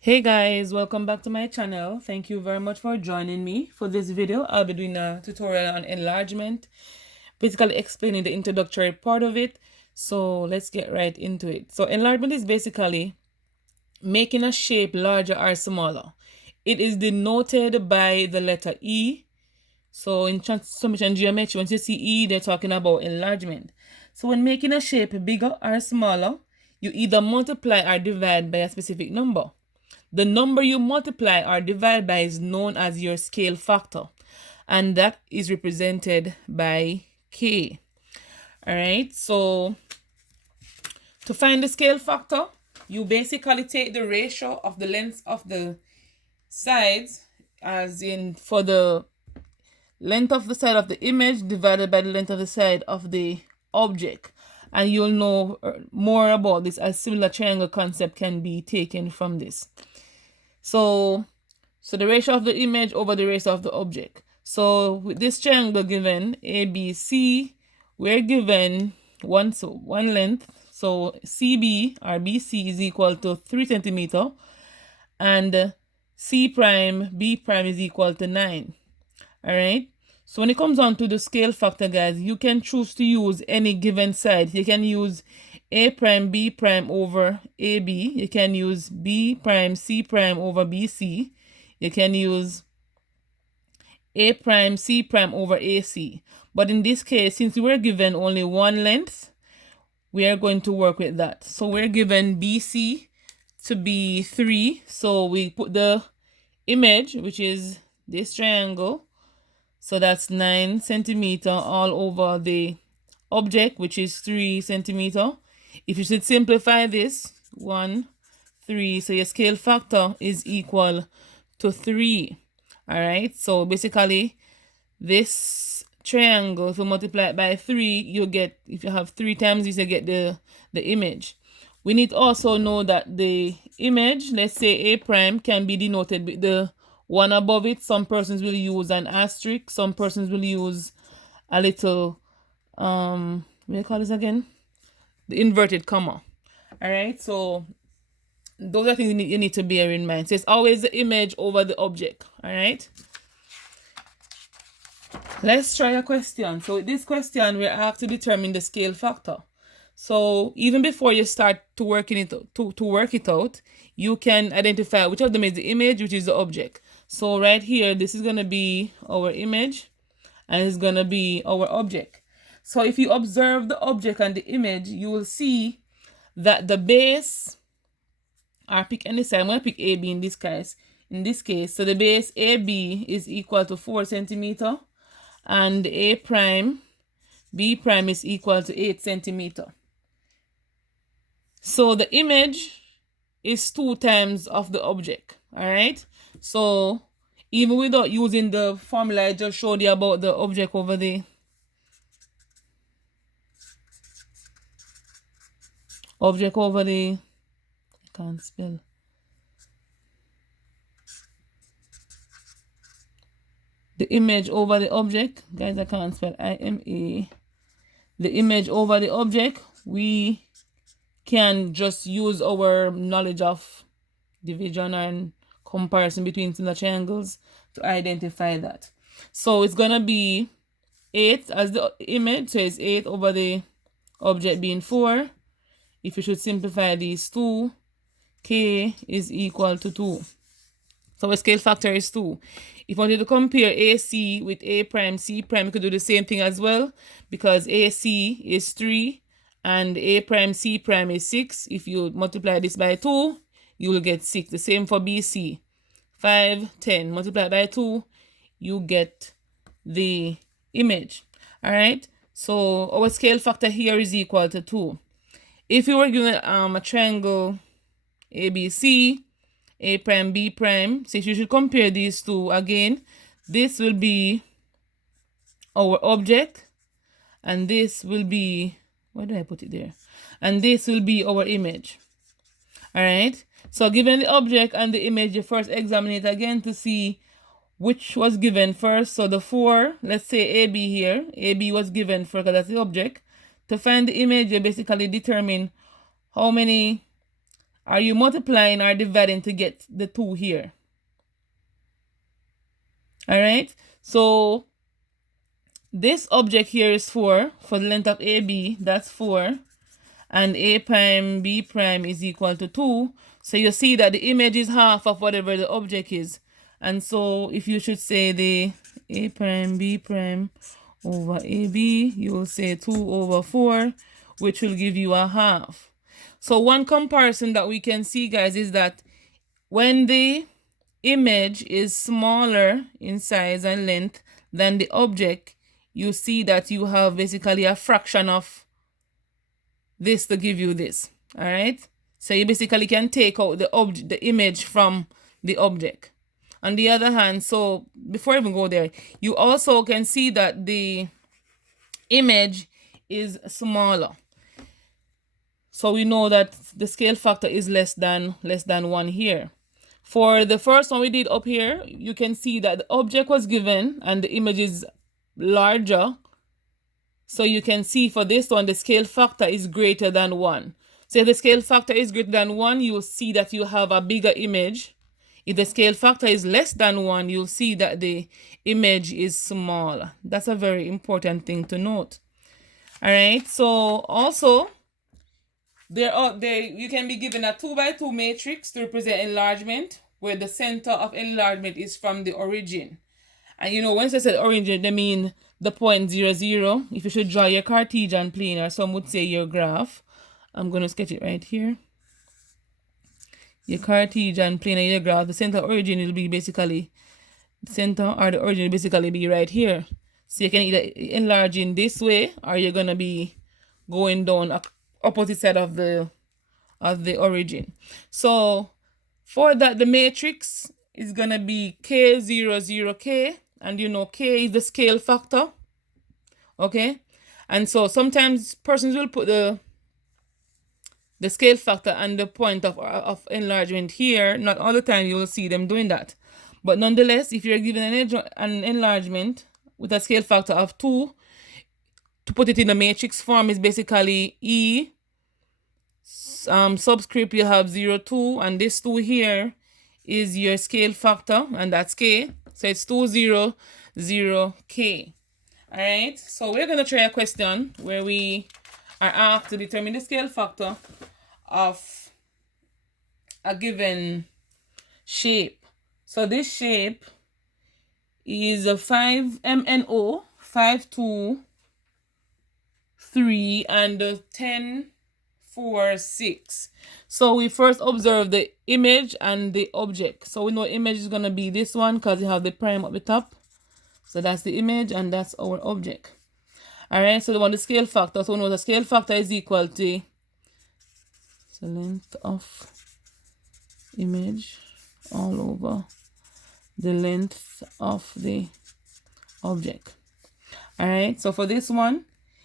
Hey guys, welcome back to my channel. Thank you very much for joining me. For this video, I'll be doing a tutorial on enlargement, basically explaining the introductory part of it. So let's get right into it. So enlargement is basically making a shape larger or smaller. It is denoted by the letter E. So in transformation geometry, once you see E, they're talking about enlargement. So when making a shape bigger or smaller, you either multiply or divide by a specific number. The number you multiply or divide by is known as your scale factor, and that is represented by K. All right, so to find the scale factor, you basically take the ratio of the length of the sides, as in for the length of the side of the image divided by the length of the side of the object. And you'll know more about this, as similar triangle concept can be taken from this. So the ratio of the image over the ratio of the object. So with this triangle given ABC, we're given one length. So CB or BC is equal to 3 centimeter, and C prime B prime is equal to 9. All right. So when it comes on to the scale factor, guys, you can choose to use any given side. You can use A prime B prime over AB. You can use B prime C prime over BC. You can use A prime C prime over AC. But in this case, since we were given only one length, we are going to work with that. So we're given BC to be 3. So we put the image, which is this triangle. So that's 9 centimeter all over the object, which is 3 centimeter. If you should simplify this, 1, 3, so your scale factor is equal to 3. All right, so basically this triangle, if you multiply it by 3, you get, if you have 3 times this, you get the image. We need to also know that the image, let's say A prime, can be denoted with the one above it. Some persons will use an asterisk. Some persons will use a little, what do you call this again? The inverted comma. All right, so those are things you need to bear in mind. So it's always the image over the object. All right. Let's try a question. So with this question, we're asked to determine the scale factor. So even before you start to work it out, you can identify which of them is the image, which is the object. So right here, this is gonna be our image, and it's gonna be our object. So if you observe the object and the image, you will see that the base, or pick any side. I'm gonna pick AB in this case. So the base AB is equal to 4 centimeter, and A prime B prime is equal to 8 centimeter. So the image is 2 times of the object. All right. So even without using the formula I just showed you about the object over there, I can't spell. The image over the object, guys, I can't spell. IMA. The image over the object, we can just use our knowledge of division and comparison between similar triangles to identify that. So it's gonna be 8 as the image, so it's 8 over the object being 4. If you should simplify these two, K is equal to 2. So our scale factor is 2. If you wanted to compare AC with A prime, C prime, you could do the same thing as well, because AC is 3 and A prime, C prime is 6. If you multiply this by 2, you will get 6. The same for BC. 5, 10. Multiply by 2, you get the image. All right. So our scale factor here is equal to 2. If you were given a triangle ABC, A prime, B prime, so if you should compare these two again, this will be our object, and this will be, where did I put it there? And this will be our image. All right. So given the object and the image, you first examine it again to see which was given first. So the 4, let's say AB here, AB was given first because that's the object. To find the image, you basically determine how many are you multiplying or dividing to get the 2 here? All right, so this object here is 4 for the length of AB, that's 4, and A prime B prime is equal to 2. So you see that the image is half of whatever the object is. And so if you should say the A prime B prime over AB, you will say 2 over 4, which will give you a half. So one comparison that we can see, guys, is that when the image is smaller in size and length than the object, you see that you have basically a fraction of this to give you this. All right, so you basically can take out the image from the object. On the other hand, so before I even go there, you also can see that the image is smaller. So we know that the scale factor is less than 1 here. For the first one we did up here, you can see that the object was given and the image is larger. So you can see for this one, the scale factor is greater than 1. So if the scale factor is greater than 1, you will see that you have a bigger image. If the scale factor is less than 1, you'll see that the image is smaller. That's a very important thing to note. All right, so also you can be given a 2 by 2 matrix to represent enlargement, where the center of enlargement is from the origin. And you know, once I said origin, they mean the point 0, 0. If you should draw your Cartesian plane, or some would say your graph, I'm going to sketch it right here. Your Cartesian plane and your graph, the center of origin will be basically, the center or the origin will basically be right here. So you can either enlarge in this way, or you're going to be going down opposite side of the origin. So for that, the matrix is going to be K, 0, 0, K. And you know, K is the scale factor. Okay. And so sometimes persons will put the scale factor and the point of enlargement here. Not all the time you will see them doing that. But nonetheless, if you're given an enlargement with a scale factor of 2, to put it in a matrix form is basically E subscript, you have 0, 2, and this 2 here is your scale factor, and that's K. So it's 2, 0, 0, K. All right, so we're going to try a question where we are asked to determine the scale factor of a given shape. So this shape is a 5 MNO, 5, 2, 3, and 10, 4, 6. So we first observe the image and the object. So we know image is going to be this one because you have the prime at the top. So that's the image and that's our object. All right, so the scale factor. So we know the scale factor is equal to the length of image all over the length of the object. All right, so for this one,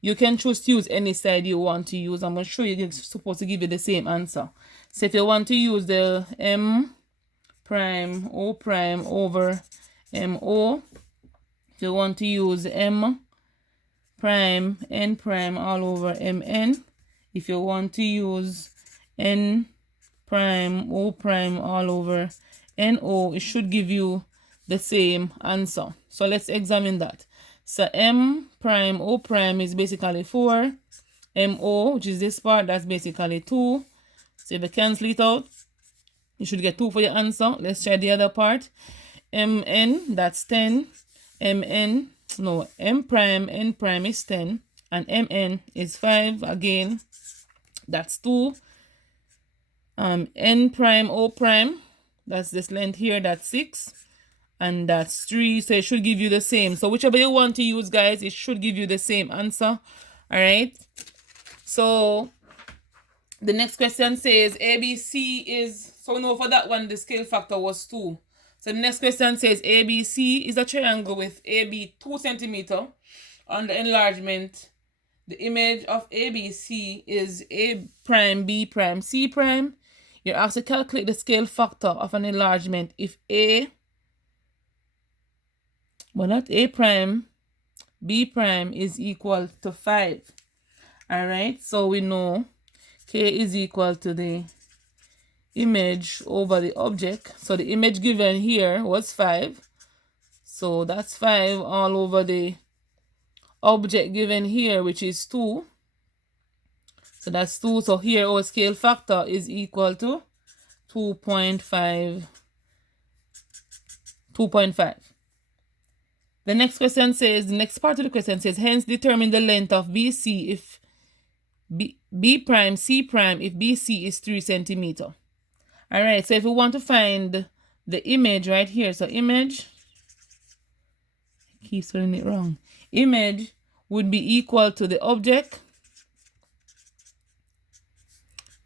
you can choose to use any side you want to use. I'm going to show you, it's supposed to give you the same answer. So if you want to use the M prime O prime over MO, if you want to use M prime N prime all over MN, if you want to use N prime O prime all over NO, it should give you the same answer. So let's examine that. So M prime O prime is basically 4. MO, which is this part, that's basically 2. So if you cancel it out, you should get 2 for your answer. Let's try the other part. MN, that's 10. M prime N prime is 10. And MN is 5. Again, that's 2. N prime O prime, that's this length here, that's 6. And that's 3. So it should give you the same. So whichever you want to use, guys, it should give you the same answer. All right. So the next question says ABC is, so no, for that one, the scale factor was 2. So the next question says ABC is a triangle with AB 2 centimeter. On the enlargement, the image of ABC is A prime, B prime, C prime. You're asked to calculate the scale factor of an enlargement if not A prime, B prime is equal to 5. All right, so we know K is equal to the image over the object. So the image given here was 5. So that's 5 all over the object given here, which is 2. So that's 2. So here our scale factor is equal to 2.5. 2.5. The next question says, the next part of the question says, hence determine the length of BC if B prime, C prime, if BC is 3 centimeter. All right, so if we want to find the image right here, so image, I keep spelling it wrong. Image would be equal to the object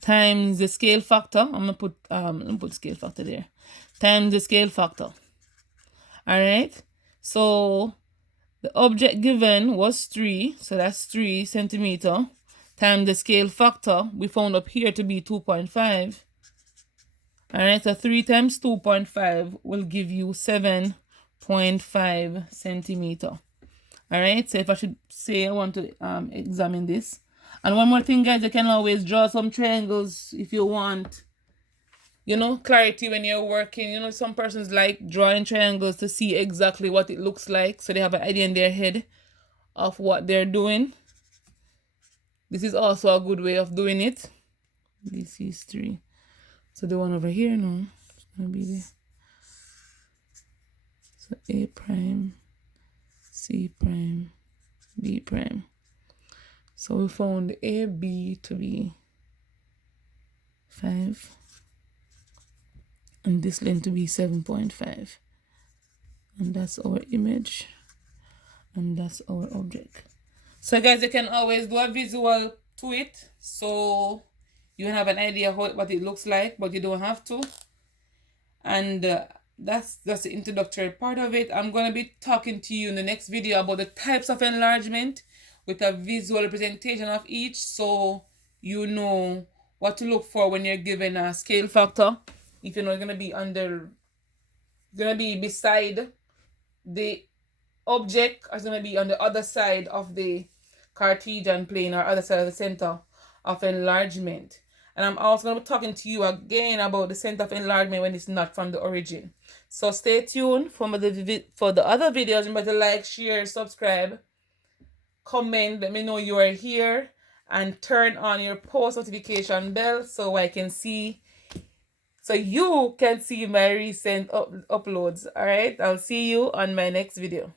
times the scale factor. I'm gonna put scale factor there. Times the scale factor. All right. So the object given was 3, so that's 3 centimeter, times the scale factor we found up here to be 2.5. All right, so 3 times 2.5 will give you 7.5 centimeter. All right, so if I should say I want to examine this. And one more thing, guys, you can always draw some triangles if you want, you know, clarity when you're working. You know, some persons like drawing triangles to see exactly what it looks like, so they have an idea in their head of what they're doing. This is also a good way of doing it. This is 3. So the one over here, no, it's gonna be there. So A prime, C prime, B prime. So we found AB to be 5. And this length to be 7.5. And that's our image. And that's our object. So guys, you can always do a visual to it, so you have an idea what it looks like, but you don't have to. And that's the introductory part of it. I'm going to be talking to you in the next video about the types of enlargement with a visual representation of each, so you know what to look for when you're given a scale factor. If you know it's gonna be beside the object, or it's gonna be on the other side of the Cartesian plane or other side of the center of enlargement. And I'm also gonna be talking to you again about the center of enlargement when it's not from the origin. So stay tuned for the other videos. Remember to like, share, subscribe, comment, let me know you are here, and turn on your post notification bell so you can see my recent uploads. All right, I'll see you on my next video.